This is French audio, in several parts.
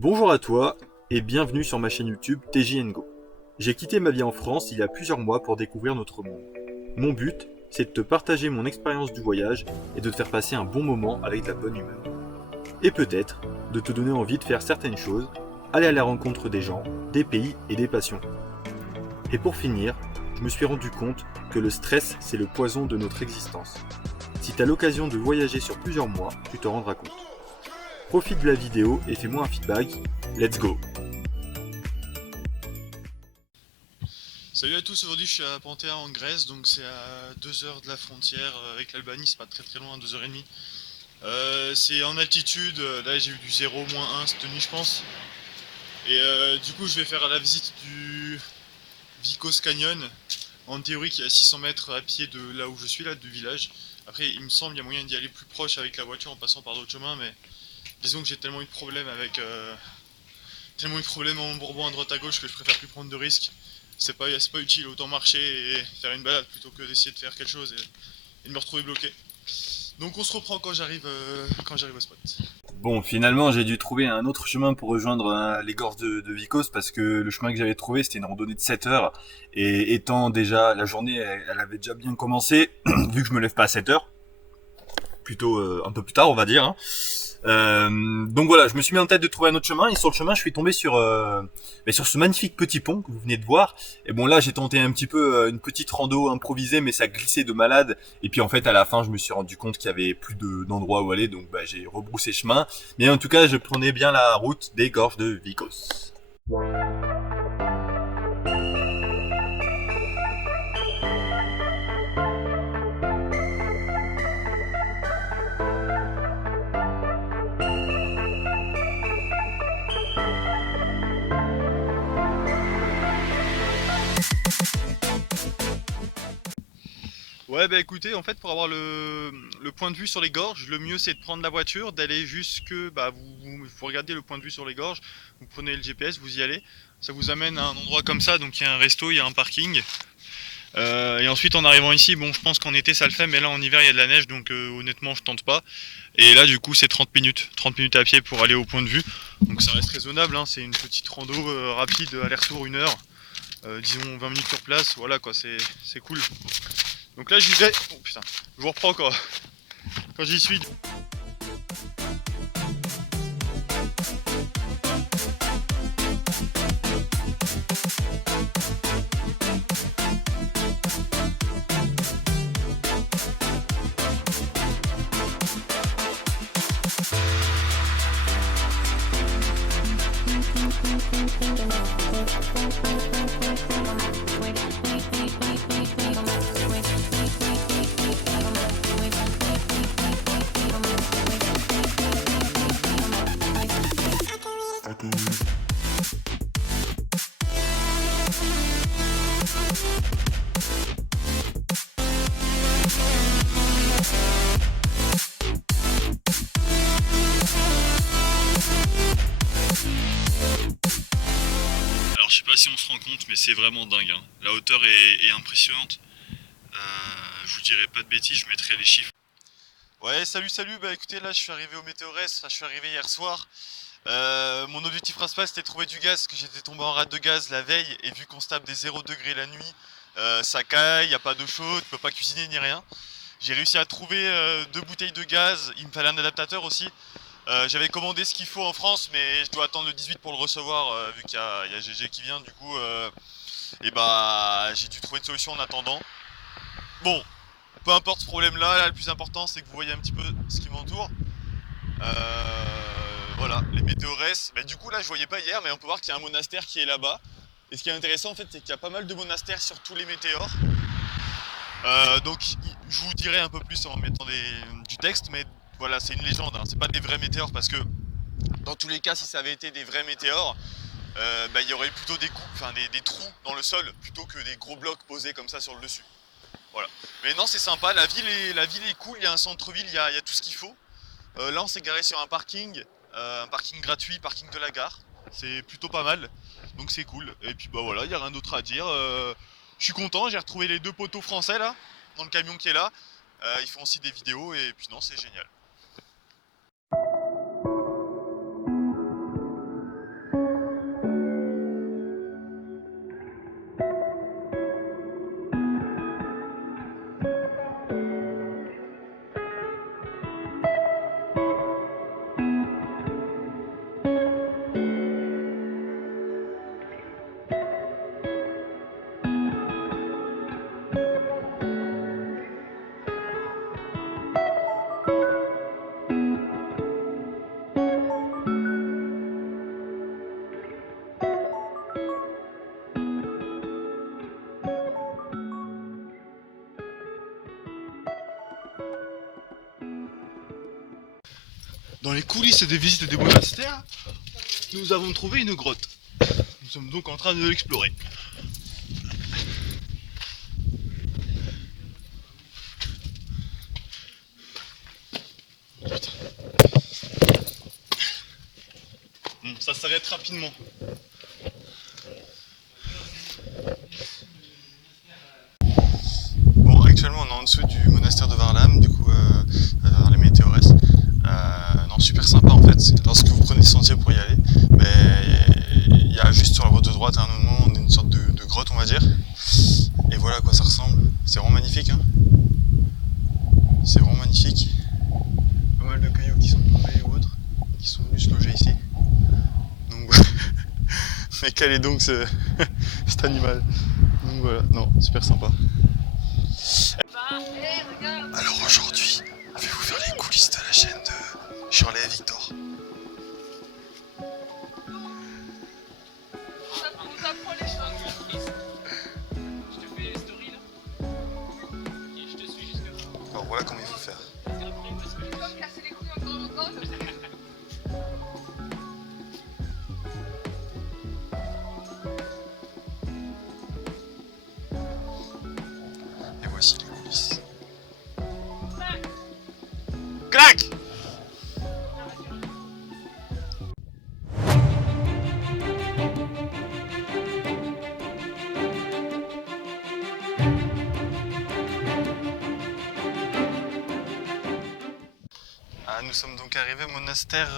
Bonjour à toi et bienvenue sur ma chaîne YouTube TJ Go. J'ai quitté ma vie en France il y a plusieurs mois pour découvrir notre monde. Mon but, c'est de te partager mon expérience du voyage et de te faire passer un bon moment avec de la bonne humeur. Et peut-être de te donner envie de faire certaines choses, aller à la rencontre des gens, des pays et des passions. Et pour finir, je me suis rendu compte que le stress, c'est le poison de notre existence. Si tu as l'occasion de voyager sur plusieurs mois, tu te rendras compte. Profite de la vidéo et fais-moi un feedback. Let's go! Salut à tous, aujourd'hui je suis à Panthea en Grèce, donc c'est à 2 heures de la frontière avec l'Albanie, c'est pas très loin, 2h30. C'est en altitude, là j'ai eu du 0, -1 cette nuit je pense. Et du coup je vais faire la visite du Vikos Canyon, en théorie qui est à 600 mètres à pied de là où je suis, là, du village. Après il me semble qu'il y a moyen d'y aller plus proche avec la voiture en passant par d'autres chemins, mais disons que j'ai tellement eu de problèmes avec... tellement eu de problèmes en Bourbon à droite à gauche que je préfère plus prendre de risques. C'est pas utile, autant marcher et faire une balade plutôt que d'essayer de faire quelque chose et de me retrouver bloqué. Donc on se reprend quand j'arrive au spot. Bon, finalement, j'ai dû trouver un autre chemin pour rejoindre les gorges de Vikos parce que le chemin que j'avais trouvé, c'était une randonnée de 7 heures. Et étant déjà, la journée, elle avait déjà bien commencé, vu que je me lève pas à 7 heures, plutôt un peu plus tard, on va dire. Hein. Donc voilà, je me suis mis en tête de trouver un autre chemin et sur le chemin, je suis tombé sur ce magnifique petit pont que vous venez de voir. Et bon là, j'ai tenté un petit peu une petite rando improvisée, mais ça glissait de malade. Et puis en fait, à la fin, je me suis rendu compte qu'il y avait plus d'endroits où aller, donc j'ai rebroussé chemin. Mais en tout cas, je prenais bien la route des gorges de Vikos. Ouais bah écoutez, en fait pour avoir le point de vue sur les gorges, le mieux c'est de prendre la voiture, d'aller jusque, vous regardez le point de vue sur les gorges, vous prenez le GPS, vous y allez, ça vous amène à un endroit comme ça, donc il y a un resto, il y a un parking. Et ensuite en arrivant ici, bon je pense qu'en été ça le fait, mais là en hiver il y a de la neige, donc honnêtement je tente pas. Et là du coup c'est 30 minutes à pied pour aller au point de vue, donc ça reste raisonnable, hein, c'est une petite rando rapide, aller-retour 1 heure, disons 20 minutes sur place, voilà quoi, c'est cool. Donc là j'y vais, oh putain, je vous reprends quand j'y suis. Alors je sais pas si on se rend compte, mais c'est vraiment dingue, hein. La hauteur est impressionnante. Je vous dirai pas de bêtises, je mettrai les chiffres. Ouais, salut, bah écoutez, là je suis arrivé au Météores, enfin, je suis arrivé hier soir. Mon objectif principal c'était de trouver du gaz, parce que j'étais tombé en rade de gaz la veille, et vu qu'on se tape des 0 degrés la nuit, ça caille, y a pas d'eau chaude, tu peux pas cuisiner ni rien. J'ai réussi à trouver 2 bouteilles de gaz, il me fallait un adaptateur aussi. J'avais commandé ce qu'il faut en France, mais je dois attendre le 18 pour le recevoir, vu qu'il y a GG qui vient, du coup, et bah j'ai dû trouver une solution en attendant. Bon, peu importe ce problème-là, là, le plus important c'est que vous voyez un petit peu ce qui m'entoure. Voilà, les météores. Bah, du coup là je voyais pas hier, mais on peut voir qu'il y a un monastère qui est là-bas. Et ce qui est intéressant en fait, c'est qu'il y a pas mal de monastères sur tous les météores. Donc je vous dirai un peu plus en mettant du texte, mais voilà, c'est une légende, hein. C'est pas des vrais météores parce que dans tous les cas, si ça avait été des vrais météores, il y aurait plutôt des trous dans le sol plutôt que des gros blocs posés comme ça sur le dessus. Voilà. Mais non, c'est sympa, la ville est cool, il y a un centre-ville, il y a tout ce qu'il faut. Là, on s'est garé sur un parking gratuit, parking de la gare. C'est plutôt pas mal, donc c'est cool. Et puis bah voilà, il n'y a rien d'autre à dire. Je suis content, j'ai retrouvé les 2 poteaux français là, dans le camion qui est là. Ils font aussi des vidéos et puis non, c'est génial. Dans les coulisses des visites des monastères, nous avons trouvé une grotte. Nous sommes donc en train de l'explorer. Bon, ça s'arrête rapidement. Bon, actuellement on est en dessous du monastère de Varlam, du coup vers les Météores. Non, super sympa en fait. Lorsque vous prenez le sentier pour y aller, il y a juste sur la voie de droite à un moment on a une sorte de grotte, on va dire. Et voilà à quoi ça ressemble. C'est vraiment magnifique, hein. C'est vraiment magnifique. Pas mal de cailloux qui sont tombés ou autres, qui sont venus se loger ici. Donc voilà. Mais quel est donc cet animal? Donc voilà, non, super sympa. Alors aujourd'hui, je vais vous faire les coulisses de la chaîne de Shirley et Victor. Alors voilà comment il faut faire. Et voici les coulisses. Clac! Nous sommes donc arrivés au monastère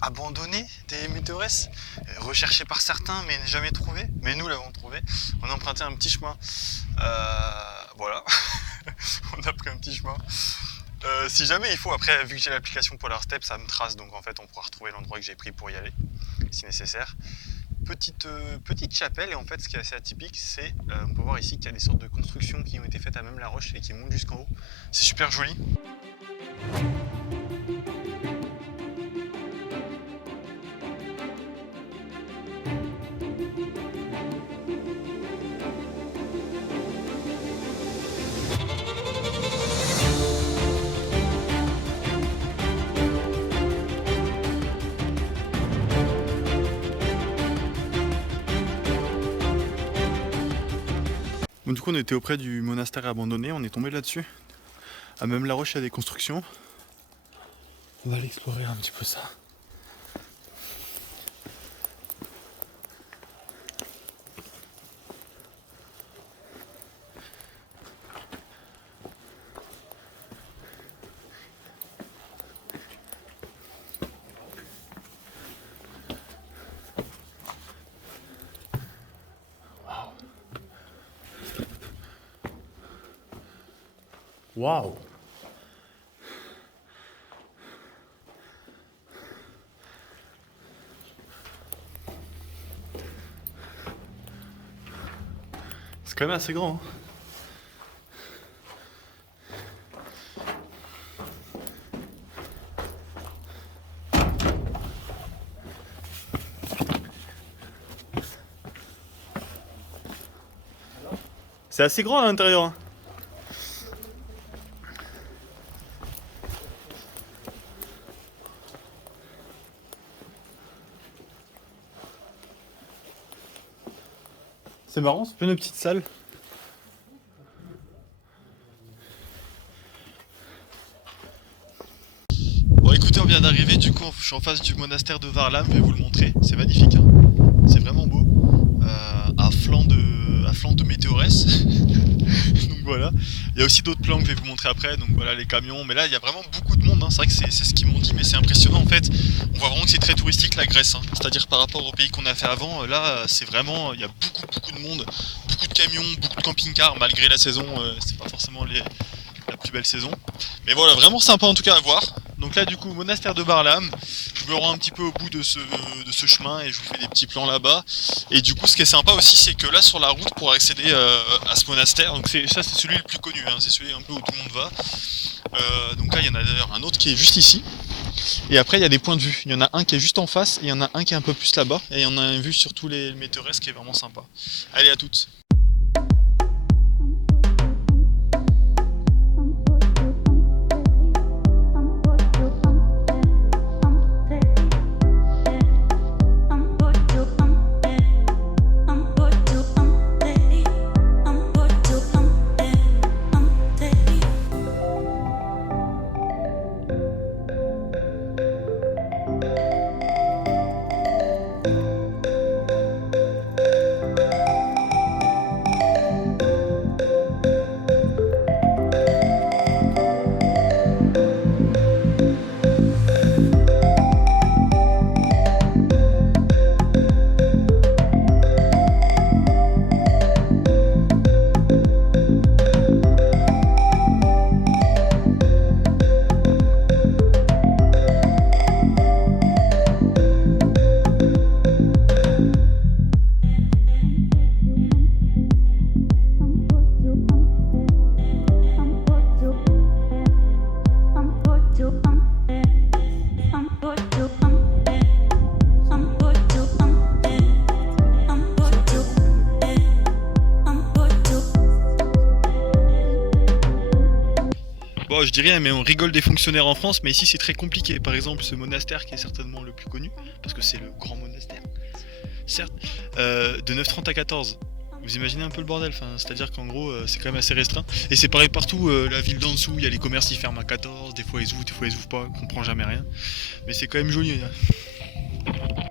abandonné des Météores, recherché par certains mais jamais trouvé, mais nous l'avons trouvé. On a emprunté un petit chemin, voilà, on a pris un petit chemin. Si jamais il faut, après vu que j'ai l'application Polar Step, ça me trace, donc en fait on pourra retrouver l'endroit que j'ai pris pour y aller, si nécessaire. Petite chapelle, et en fait ce qui est assez atypique, c'est, on peut voir ici qu'il y a des sortes de constructions qui ont été faites à même la roche et qui montent jusqu'en haut. C'est super joli. Bon, du coup on était auprès du monastère abandonné, on est tombé là-dessus. À même la roche il y a des constructions. On va aller explorer un petit peu ça. Waouh! C'est quand même assez grand, hein. C'est assez grand à l'intérieur, hein. C'est marrant, c'est plein de petites salles. Bon écoutez, on vient d'arriver, du coup je suis en face du monastère de Varlam, je vais vous le montrer. C'est magnifique, hein. C'est vraiment beau. À flanc de Météores. Donc voilà. Il y a aussi d'autres plans que je vais vous montrer après, donc voilà les camions. Mais là il y a vraiment beaucoup de monde, hein. C'est vrai que c'est ce qu'ils m'ont dit, mais c'est impressionnant en fait. On voit vraiment que c'est très touristique la Grèce, hein. C'est-à-dire par rapport au pays qu'on a fait avant, là c'est vraiment, il y a beaucoup de monde, beaucoup de camions, beaucoup de camping-cars, malgré la saison, c'est pas forcément la plus belle saison. Mais voilà, vraiment sympa en tout cas à voir. Donc là du coup, monastère de Varlam, je me rends un petit peu au bout de ce chemin et je vous fais des petits plans là-bas. Et du coup ce qui est sympa aussi, c'est que là sur la route pour accéder à ce monastère, donc ça c'est celui le plus connu, hein, c'est celui un peu où tout le monde va. Donc là il y en a d'ailleurs un autre qui est juste ici. Et après il y a des points de vue, il y en a un qui est juste en face et il y en a un qui est un peu plus là-bas. Et il y en a un vue sur tous les Météores qui est vraiment sympa. Allez, à toutes. oh, je dis rien, mais on rigole des fonctionnaires en France, mais ici c'est très compliqué. Par exemple, ce monastère qui est certainement le plus connu, parce que c'est le grand monastère, certes, de 9h30 à 14. Vous imaginez un peu le bordel, enfin, c'est-à-dire qu'en gros, c'est quand même assez restreint. Et c'est pareil partout, la ville d'en dessous, il y a les commerces, ils ferment à 14, des fois ils ouvrent, des fois ils ouvrent pas, on comprend jamais rien. Mais c'est quand même joli, hein.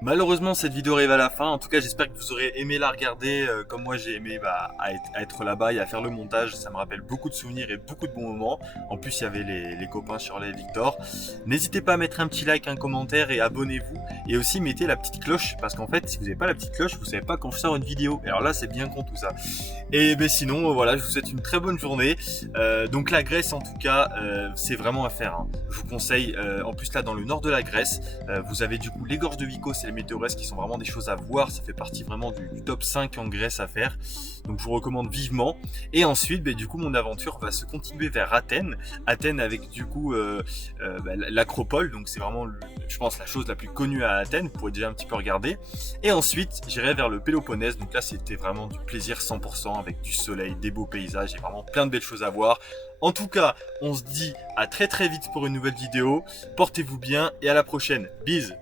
Malheureusement, cette vidéo arrive à la fin. En tout cas, j'espère que vous aurez aimé la regarder comme moi j'ai aimé à être là-bas et à faire le montage. Ça me rappelle beaucoup de souvenirs et beaucoup de bons moments. En plus, il y avait les copains sur les Victor. N'hésitez pas à mettre un petit like, un commentaire et abonnez-vous. Et aussi, mettez la petite cloche parce qu'en fait, si vous n'avez pas la petite cloche, vous savez pas quand je sors une vidéo. Et alors là, c'est bien con tout ça. Et ben sinon, voilà, je vous souhaite une très bonne journée. Donc la Grèce, en tout cas, c'est vraiment à faire, hein. Je vous conseille. En plus là, dans le nord de la Grèce, vous avez du coup les gorges de Vikos et les météores qui sont vraiment des choses à voir. Ça fait partie vraiment du top 5 en Grèce à faire. Donc je vous recommande vivement. Et ensuite, du coup, mon aventure va se continuer vers Athènes. Athènes avec du coup l'acropole. Donc c'est vraiment, je pense, la chose la plus connue à Athènes. Vous pourrez déjà un petit peu regarder. Et ensuite, j'irai vers le Péloponnèse. Donc là, c'était vraiment du plaisir 100% avec du soleil, des beaux paysages et vraiment plein de belles choses à voir. En tout cas, on se dit à très très vite pour une nouvelle vidéo. Portez-vous bien et à la prochaine. Bise!